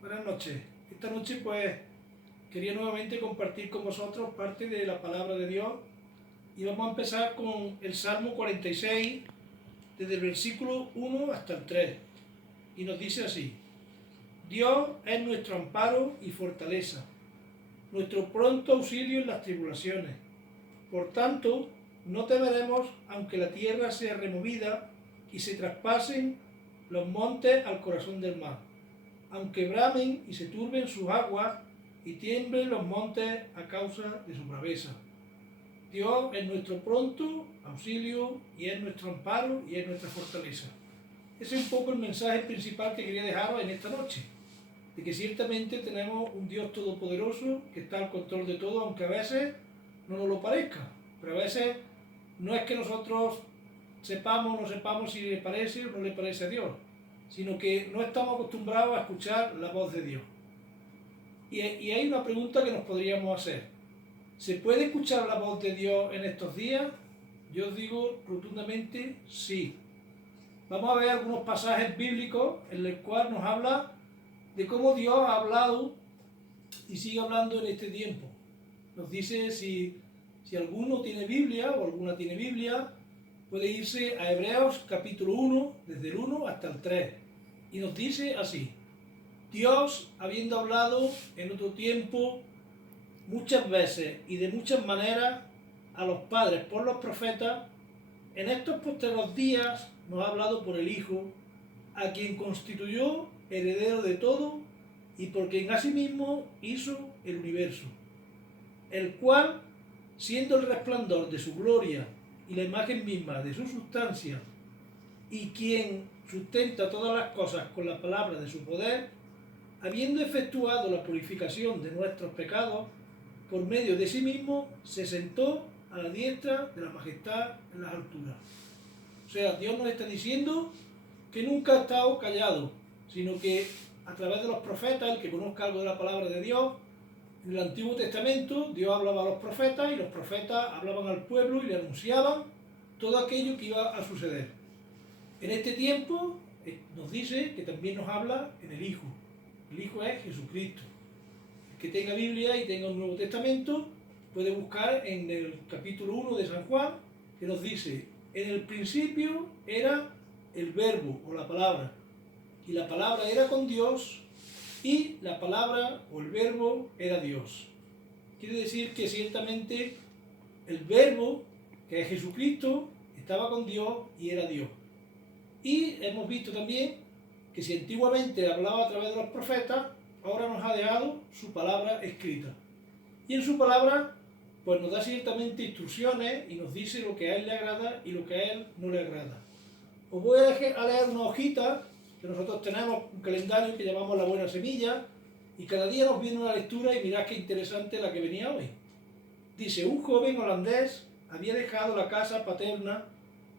Buenas noches. Esta noche pues quería nuevamente compartir con vosotros parte de la palabra de Dios y vamos a empezar con el Salmo 46 desde el versículo 1 hasta el 3 y nos dice así: Dios es nuestro amparo y fortaleza, nuestro pronto auxilio en las tribulaciones. Por tanto, no temeremos aunque la tierra sea removida y se traspasen los montes al corazón del mar, aunque bramen y se turben sus aguas y tiemblen los montes a causa de su braveza. Dios es nuestro pronto auxilio y es nuestro amparo y es nuestra fortaleza. Ese es un poco el mensaje principal que quería dejaros en esta noche, de que ciertamente tenemos un Dios todopoderoso que está al control de todo, aunque a veces no nos lo parezca, pero a veces no es que nosotros sepamos o no sepamos si le parece o no le parece a Dios, sino que no estamos acostumbrados a escuchar la voz de Dios. Y hay una pregunta que nos podríamos hacer: ¿se puede escuchar la voz de Dios en estos días? Yo os digo rotundamente sí. Vamos a ver algunos pasajes bíblicos en los cuales nos habla de cómo Dios ha hablado y sigue hablando en este tiempo. Nos dice, si alguno tiene Biblia o alguna tiene Biblia, puede irse a Hebreos capítulo 1, desde el 1 hasta el 3. Y nos dice así: Dios, habiendo hablado en otro tiempo muchas veces y de muchas maneras a los padres por los profetas, en estos postreros días nos ha hablado por el Hijo, a quien constituyó heredero de todo y por quien asimismo hizo el universo, el cual, siendo el resplandor de su gloria y la imagen misma de su sustancia, y quien sustenta todas las cosas con la palabra de su poder, habiendo efectuado la purificación de nuestros pecados, por medio de sí mismo se sentó a la diestra de la majestad en las alturas. O sea, Dios nos está diciendo que nunca ha estado callado, sino que a través de los profetas, el que conozca algo de la palabra de Dios, en el Antiguo Testamento Dios hablaba a los profetas y los profetas hablaban al pueblo y le anunciaban todo aquello que iba a suceder. En este tiempo nos dice que también nos habla en el Hijo. El Hijo es Jesucristo. El que tenga Biblia y tenga un Nuevo Testamento puede buscar en el capítulo 1 de San Juan, que nos dice: en el principio era el verbo o la palabra, y la palabra era con Dios, y la palabra o el verbo era Dios. Quiere decir que ciertamente el verbo, que es Jesucristo, estaba con Dios y era Dios. Y hemos visto también que si antiguamente hablaba a través de los profetas, ahora nos ha dejado su palabra escrita. Y en su palabra pues nos da ciertamente instrucciones y nos dice lo que a él le agrada y lo que a él no le agrada. Os voy a leer una hojita que nosotros tenemos, un calendario que llamamos La Buena Semilla, y cada día nos viene una lectura y mirad qué interesante la que venía hoy. Dice: un joven holandés había dejado la casa paterna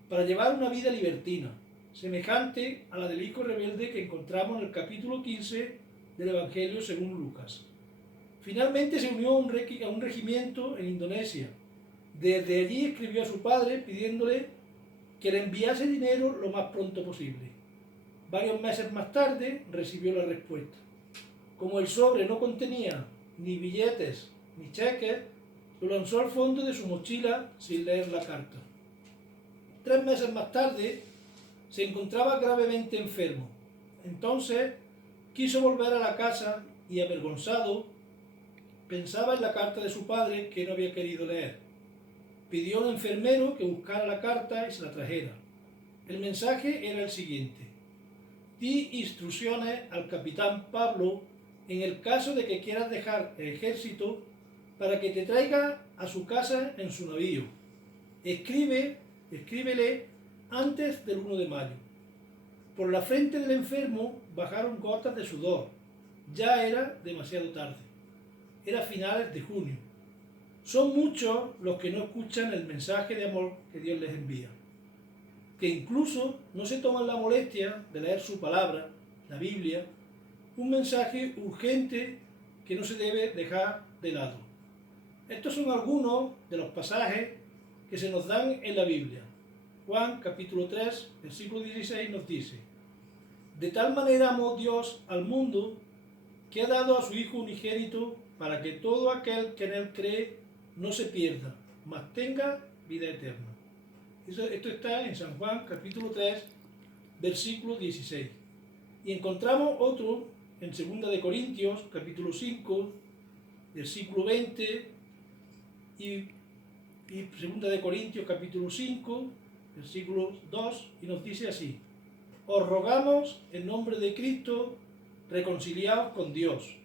para llevar una vida libertina, semejante a la del hijo rebelde que encontramos en el capítulo 15 del Evangelio según Lucas. Finalmente se unió a un regimiento en Indonesia. Desde allí escribió a su padre pidiéndole que le enviase dinero lo más pronto posible. Varios meses más tarde recibió la respuesta. Como el sobre no contenía ni billetes ni cheques, lo lanzó al fondo de su mochila sin leer la carta. 3 meses más tarde se encontraba gravemente enfermo. Entonces quiso volver a la casa y, avergonzado, pensaba en la carta de su padre que no había querido leer. Pidió a un enfermero que buscara la carta y se la trajera. El mensaje era el siguiente: di instrucciones al capitán Pablo en el caso de que quieras dejar el ejército para que te traiga a su casa en su navío. Escríbele antes del 1 de mayo. Por la frente del enfermo bajaron gotas de sudor. Ya era demasiado tarde. Era finales de junio. Son muchos los que no escuchan el mensaje de amor que Dios les envía, que incluso no se toman la molestia de leer su palabra, la Biblia, un mensaje urgente que no se debe dejar de lado. Estos son algunos de los pasajes que se nos dan en la Biblia. Juan capítulo 3, versículo 16 nos dice: de tal manera amó Dios al mundo que ha dado a su Hijo unigénito para que todo aquel que en él cree no se pierda, mas tenga vida eterna. Esto está en San Juan capítulo 3, versículo 16. Y encontramos otro en 2 de Corintios capítulo 5, versículo 20 y 2 de Corintios capítulo 5, versículo 2, y nos dice así: os rogamos en nombre de Cristo, reconciliaos con Dios.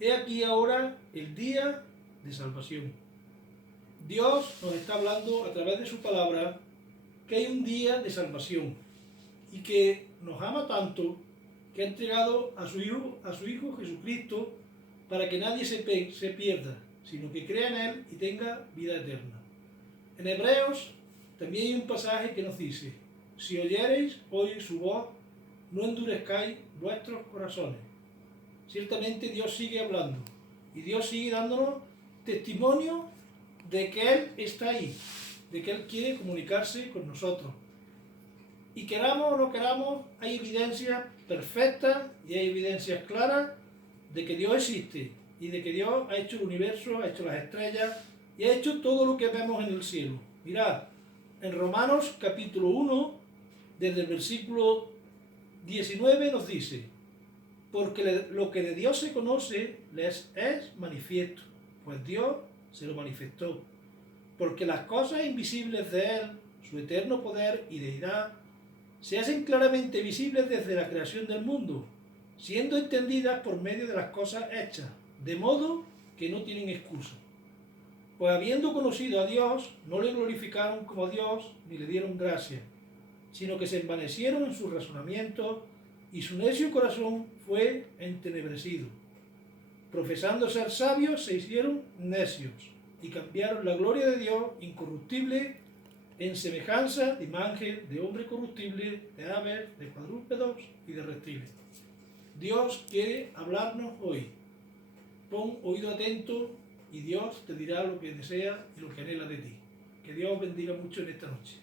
He aquí ahora el día de salvación. Dios nos está hablando a través de su palabra que hay un día de salvación y que nos ama tanto que ha entregado a su Hijo Jesucristo para que nadie se pierda, sino que crea en Él y tenga vida eterna. En Hebreos también hay un pasaje que nos dice: si oyereis hoy su voz, no endurezcáis vuestros corazones. Ciertamente Dios sigue hablando y Dios sigue dándonos testimonio de que Él está ahí, de que Él quiere comunicarse con nosotros. Y queramos o no queramos, hay evidencias perfectas y hay evidencias claras de que Dios existe y de que Dios ha hecho el universo, ha hecho las estrellas y ha hecho todo lo que vemos en el cielo. Mirad, en Romanos capítulo 1, desde el versículo 19 nos dice: porque lo que de Dios se conoce les es manifiesto, pues Dios se lo manifestó. Porque las cosas invisibles de Él, su eterno poder y deidad, se hacen claramente visibles desde la creación del mundo, siendo entendidas por medio de las cosas hechas, de modo que no tienen excusa. Pues habiendo conocido a Dios, no le glorificaron como Dios ni le dieron gracia, sino que se envanecieron en sus razonamientos y su necio corazón fue entenebrecido. Profesando ser sabios, se hicieron necios y cambiaron la gloria de Dios incorruptible en semejanza de imagen de hombre corruptible, de aves, de cuadrúpedos y de reptiles. Dios quiere hablarnos hoy. Pon oído atento y Dios te dirá lo que desea y lo que anhela de ti. Que Dios bendiga mucho en esta noche.